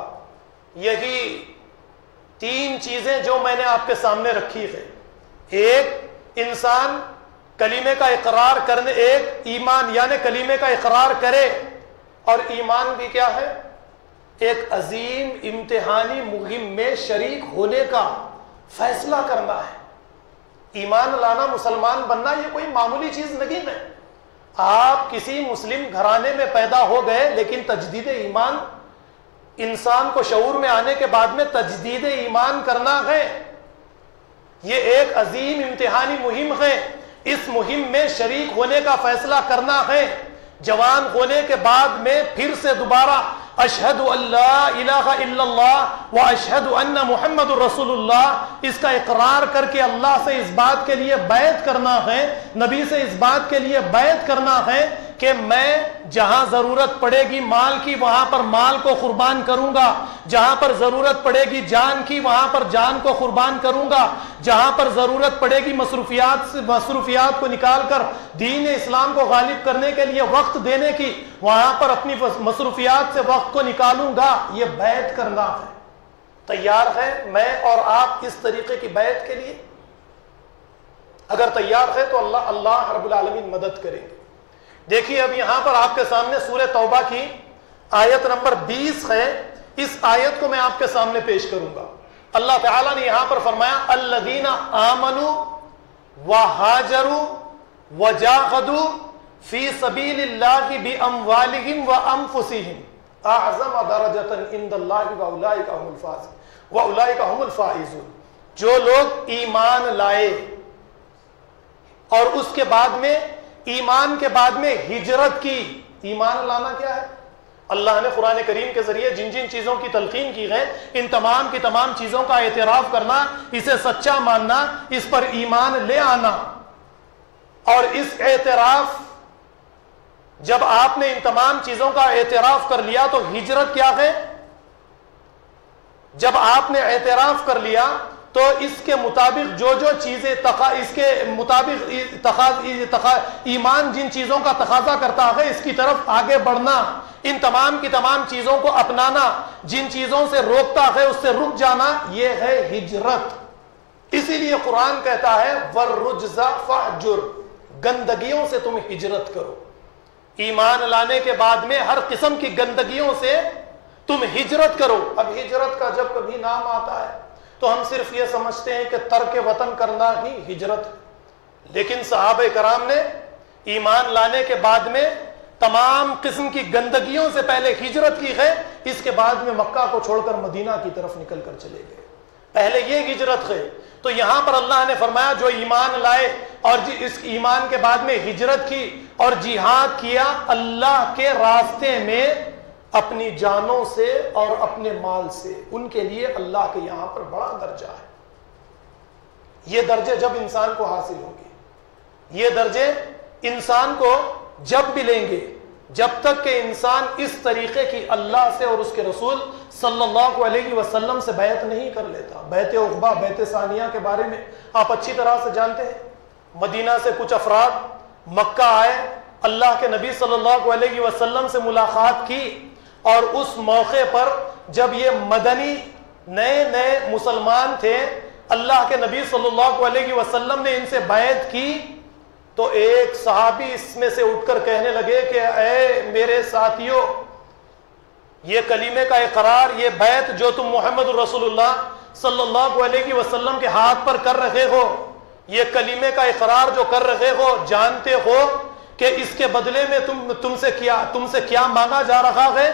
یہی تین چیزیں جو میں نے آپ کے سامنے رکھی ہے، ایک انسان کلمے کا اقرار کرنے، ایک ایمان یعنی کلمے کا اقرار کرے، اور ایمان بھی کیا ہے؟ ایک عظیم امتحانی مہم میں شریک ہونے کا فیصلہ کرنا ہے۔ ایمان لانا، مسلمان بننا، یہ کوئی معمولی چیز نہیں ہے۔ آپ کسی مسلم گھرانے میں پیدا ہو گئے، لیکن تجدید ایمان انسان کو شعور میں آنے کے بعد میں تجدید ایمان کرنا ہے، یہ ایک عظیم امتحانی مہم ہے۔ اس مہم میں شریک ہونے کا فیصلہ کرنا ہے۔ جوان ہونے کے بعد میں پھر سے دوبارہ اشہد ان لا الہ الا اللہ و اشہد ان محمد رسول اللہ، اس کا اقرار کر کے اللہ سے اس بات کے لیے بیعت کرنا ہے، نبی سے اس بات کے لیے بیعت کرنا ہے کہ میں جہاں ضرورت پڑے گی مال کی وہاں پر مال کو قربان کروں گا، جہاں پر ضرورت پڑے گی جان کی وہاں پر جان کو قربان کروں گا، جہاں پر ضرورت پڑے گی مصروفیات کو نکال کر دین اسلام کو غالب کرنے کے لیے وقت دینے کی، وہاں پر اپنی مصروفیات سے وقت کو نکالوں گا۔ یہ بیعت کرنا ہے۔ تیار ہے میں اور آپ اس طریقے کی بیعت کے لیے؟ اگر تیار ہے تو اللہ رب العالمین مدد کریں گے۔ دیکھیے اب یہاں پر آپ کے سامنے سورہ توبہ کی آیت نمبر 20 ہے، اس آیت کو میں آپ کے سامنے پیش کروں گا۔ اللہ تعالیٰ نے یہاں پر فرمایا الذین آمنوا وہاجروا وجاہدوا فی سبیل اللہ باموالہم وانفسہم اعظم درجۃ عند اللہ واولئک هم الفائزون۔ جو لوگ ایمان لائے اور اس کے بعد میں ایمان کے بعد میں ہجرت کی، ایمان لانا کیا ہے؟ اللہ نے قرآن کریم کے ذریعے جن جن چیزوں کی تلقین کی ہے، ان تمام کی تمام چیزوں کا اعتراف کرنا، اسے سچا ماننا، اس پر ایمان لے آنا۔ اور اس اعتراف، جب آپ نے ان تمام چیزوں کا اعتراف کر لیا تو ہجرت کیا ہے؟ جب آپ نے اعتراف کر لیا تو اس کے مطابق جو جو چیزیں اس کے مطابق ایمان جن چیزوں کا تقاضا کرتا ہے اس کی طرف آگے بڑھنا، ان تمام کی تمام چیزوں کو اپنانا، جن چیزوں سے روکتا ہے اس سے رک جانا، یہ ہے ہجرت۔ اسی لیے قرآن کہتا ہے وَالرُّجْزَ فَاهْجُرْ، گندگیوں سے تم ہجرت کرو. ایمان لانے کے بعد میں ہر قسم کی گندگیوں سے تم ہجرت کرو. اب ہجرت کا جب کبھی نام آتا ہے تو ہم صرف یہ سمجھتے ہیں کہ ترک وطن کرنا ہی ہجرت ہے، لیکن صحابہ کرام نے ایمان لانے کے بعد میں تمام قسم کی گندگیوں سے پہلے ہجرت کی ہے، اس کے بعد میں مکہ کو چھوڑ کر مدینہ کی طرف نکل کر چلے گئے. پہلے یہ ہجرت ہے. تو یہاں پر اللہ نے فرمایا جو ایمان لائے اور اس ایمان کے بعد میں ہجرت کی اور جہاد کیا اللہ کے راستے میں اپنی جانوں سے اور اپنے مال سے، ان کے لیے اللہ کے یہاں پر بڑا درجہ ہے. یہ درجے جب انسان کو حاصل ہوں گے، یہ درجے انسان کو جب ملیں گے جب تک کہ انسان اس طریقے کی اللہ سے اور اس کے رسول صلی اللہ علیہ وسلم سے بیعت نہیں کر لیتا. بیعت عقبہ، بیعت ثانیہ کے بارے میں آپ اچھی طرح سے جانتے ہیں. مدینہ سے کچھ افراد مکہ آئے، اللہ کے نبی صلی اللہ علیہ وسلم سے ملاقات کی، اور اس موقع پر جب یہ مدنی نئے مسلمان تھے، اللہ کے نبی صلی اللہ علیہ وسلم نے ان سے بیعت کی، تو ایک صحابی اس میں سے اٹھ کر کہنے لگے کہ اے میرے ساتھیوں، یہ کلمے کا اقرار، یہ بیعت جو تم محمد رسول اللہ صلی اللہ علیہ وسلم کے ہاتھ پر کر رہے ہو، یہ کلمے کا اقرار جو کر رہے ہو، جانتے ہو کہ اس کے بدلے میں تم سے کیا مانگا جا رہا ہے؟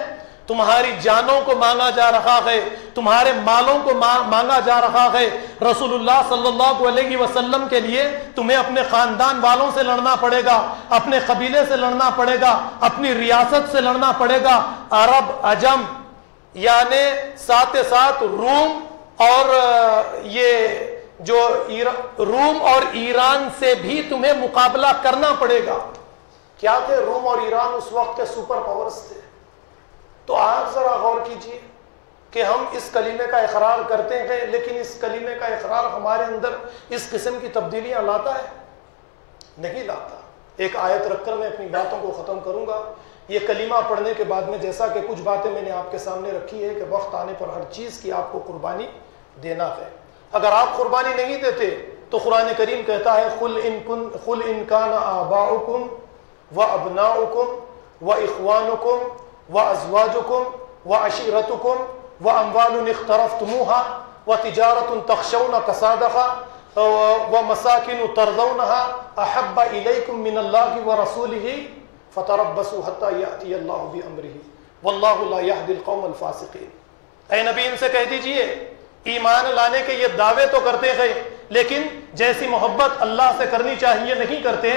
تمہاری جانوں کو مانگا جا رہا ہے، تمہارے مالوں کو مانگا جا رہا ہے. رسول اللہ صلی اللہ علیہ وسلم کے لیے تمہیں اپنے خاندان والوں سے لڑنا پڑے گا، اپنے قبیلے سے لڑنا پڑے گا، اپنی ریاست سے لڑنا پڑے گا. عرب، عجم، یعنی ساتھ ساتھ روم اور ایران سے بھی تمہیں مقابلہ کرنا پڑے گا. کیا تھے روم اور ایران؟ اس وقت کے سپر پاورز تھے. تو آپ ذرا غور کیجئے کہ ہم اس کلمے کا اقرار کرتے ہیں، لیکن اس کلمے کا اقرار ہمارے اندر اس قسم کی تبدیلیاں لاتا ہے؟ نہیں لاتا. ایک آیت رکھ کر میں اپنی باتوں کو ختم کروں گا. یہ کلمہ پڑھنے کے بعد میں جیسا کہ کچھ باتیں میں نے آپ کے سامنے رکھی ہے کہ وقت آنے پر ہر چیز کی آپ کو قربانی دینا ہے. اگر آپ قربانی نہیں دیتے تو قرآن کریم کہتا ہے قل ان کان آباؤکم وابناؤکم واخوانکم وازواجکم وعشیرتکم واموال اقترفتموها وتجارة تخشون کسادها ومساکن ترضونها احب الیکم من اللہ ورسولہ فتربصوا حتی یأتی اللہ بامرہ واللہ لا یہدی القوم الفاسقین. اے نبی ان سے کہہ دیجئے ایمان لانے کے یہ دعوے تو کرتے ہیں، لیکن جیسی محبت اللہ سے کرنی چاہیے نہیں کرتے،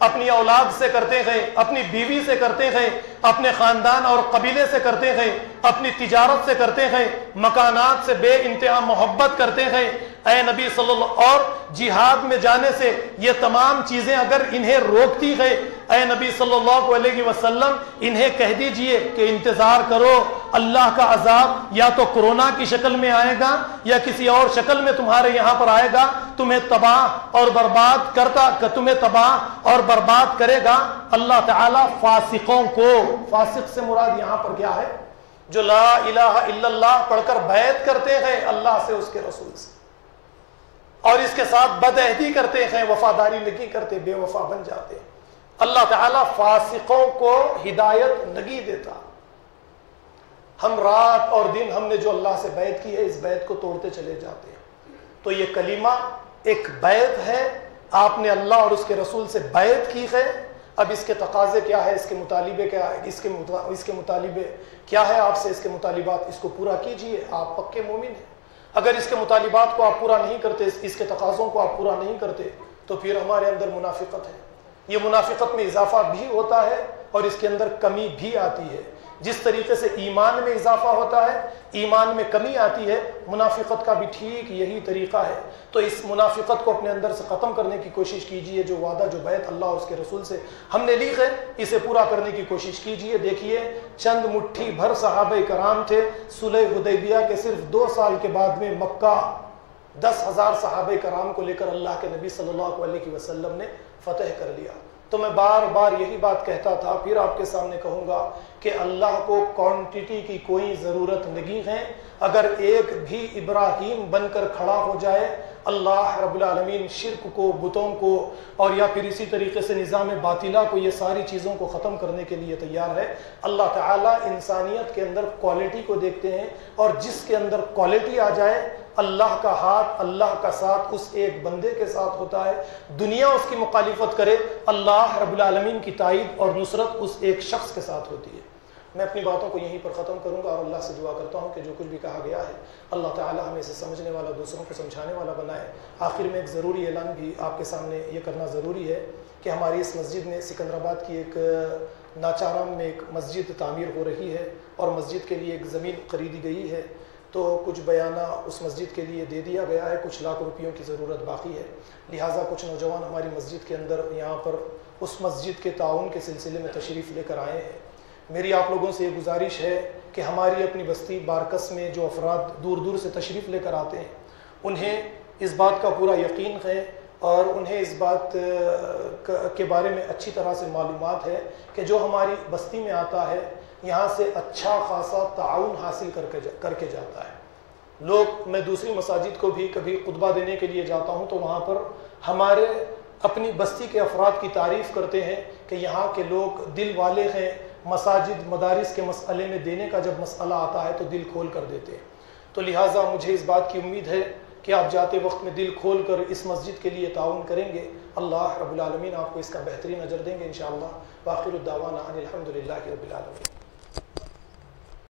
اپنی اولاد سے کرتے ہیں، اپنی بیوی سے کرتے ہیں، اپنے خاندان اور قبیلے سے کرتے ہیں، اپنی تجارت سے کرتے ہیں، مکانات سے بے انتہا محبت کرتے ہیں. اے نبی صلی اللہ اور جہاد میں جانے سے یہ تمام چیزیں اگر انہیں روکتی ہے، اے نبی صلی اللہ علیہ وسلم انہیں کہہ دیجئے کہ انتظار کرو، اللہ کا عذاب یا تو کورونا کی شکل میں آئے گا یا کسی اور شکل میں تمہارے یہاں پر آئے گا، تمہیں تباہ اور برباد کرے گا. اللہ تعالیٰ فاسقوں کو، فاسق سے مراد یہاں پر کیا ہے؟ جو لا الہ الا اللہ پڑھ کر بیعت کرتے ہیں اللہ سے، اس کے رسول سے، اور اس کے ساتھ بدعہدی کرتے ہیں، وفاداری نہیں کرتے، بے وفا بن جاتے ہیں. اللہ تعالیٰ فاسقوں کو ہدایت نہیں دیتا. ہم رات اور دن ہم نے جو اللہ سے بیعت کی ہے اس بیعت کو توڑتے چلے جاتے ہیں. تو یہ کلمہ ایک بیعت ہے، آپ نے اللہ اور اس کے رسول سے بیعت کی ہے. اب اس کے تقاضے کیا ہے، اس کے مطالبے کیا ہے، اس کے مطالبے کیا ہے آپ سے، اس کے مطالبات، اس کو پورا کیجئے. آپ پکے مومن ہیں. اگر اس کے مطالبات کو آپ پورا نہیں کرتے، اس کے تقاضوں کو آپ پورا نہیں کرتے، تو پھر ہمارے اندر منافقت ہے. یہ منافقت میں اضافہ بھی ہوتا ہے اور اس کے اندر کمی بھی آتی ہے. جس طریقے سے ایمان میں اضافہ ہوتا ہے، ایمان میں کمی آتی ہے، منافقت کا بھی ٹھیک یہی طریقہ ہے. تو اس منافقت کو اپنے اندر سے ختم کرنے کی کوشش کیجئے. جو وعدہ، جو بیعت اللہ اور اس کے رسول سے ہم نے لی ہے، اسے پورا کرنے کی کوشش کیجئے. دیکھیے چند مٹھی بھر صحابہ کرام تھے. صلح حدیبیہ کے صرف 2 سال کے بعد میں مکہ 10,000 صحابہ کرام کو لے کر اللہ کے نبی صلی اللہ علیہ وسلم نے فتح کر لیا. تو میں بار بار یہی بات کہتا تھا، پھر آپ کے سامنے کہوں گا کہ اللہ کو کوانٹٹی کی کوئی ضرورت نہیں ہے. اگر ایک بھی ابراہیم بن کر کھڑا ہو جائے اللہ رب العالمین شرک کو، بتوں کو اور یا پھر اسی طریقے سے نظام باطلہ کو، یہ ساری چیزوں کو ختم کرنے کے لیے تیار ہے۔ اللہ تعالیٰ انسانیت کے اندر کوالٹی کو دیکھتے ہیں، اور جس کے اندر کوالٹی آ جائے اللہ کا ہاتھ، اللہ کا ساتھ اس ایک بندے کے ساتھ ہوتا ہے۔ دنیا اس کی مخالفت کرے، اللہ رب العالمین کی تائید اور نصرت اس ایک شخص کے ساتھ ہوتی ہے۔ میں اپنی باتوں کو یہیں پر ختم کروں گا اور اللہ سے دعا کرتا ہوں کہ جو کچھ بھی کہا گیا ہے اللہ تعالیٰ ہمیں اسے سمجھنے والا، دوسروں کو سمجھانے والا بنائے۔ آخر میں ایک ضروری اعلان بھی آپ کے سامنے یہ کرنا ضروری ہے کہ ہماری اس مسجد میں سکندرآباد کی ایک ناچارام میں ایک مسجد تعمیر ہو رہی ہے، اور مسجد کے لیے ایک زمین خریدی گئی ہے، تو کچھ بیانہ اس مسجد کے لیے دے دیا گیا ہے، کچھ لاکھ روپیوں کی ضرورت باقی ہے، لہٰذا کچھ نوجوان ہماری مسجد کے اندر یہاں پر اس مسجد کے تعاون کے سلسلے میں تشریف لے کر آئے ہیں۔ میری آپ لوگوں سے یہ گزارش ہے کہ ہماری اپنی بستی بارکس میں جو افراد دور دور سے تشریف لے کر آتے ہیں انہیں اس بات کا پورا یقین ہے اور انہیں اس بات کے بارے میں اچھی طرح سے معلومات ہے کہ جو ہماری بستی میں آتا ہے یہاں سے اچھا خاصا تعاون حاصل کر کے جاتا ہے۔ لوگ، میں دوسری مساجد کو بھی کبھی خطبہ دینے کے لیے جاتا ہوں تو وہاں پر ہمارے اپنی بستی کے افراد کی تعریف کرتے ہیں کہ یہاں کے لوگ دل والے ہیں، مساجد مدارس کے مسئلے میں دینے کا جب مسئلہ آتا ہے تو دل کھول کر دیتے ہیں۔ تو لہٰذا مجھے اس بات کی امید ہے کہ آپ جاتے وقت میں دل کھول کر اس مسجد کے لیے تعاون کریں گے، اللہ رب العالمین آپ کو اس کا بہترین اجر دیں گے انشاءاللہ۔ وآخر الدعوانا ان الحمد للہ رب العالمین۔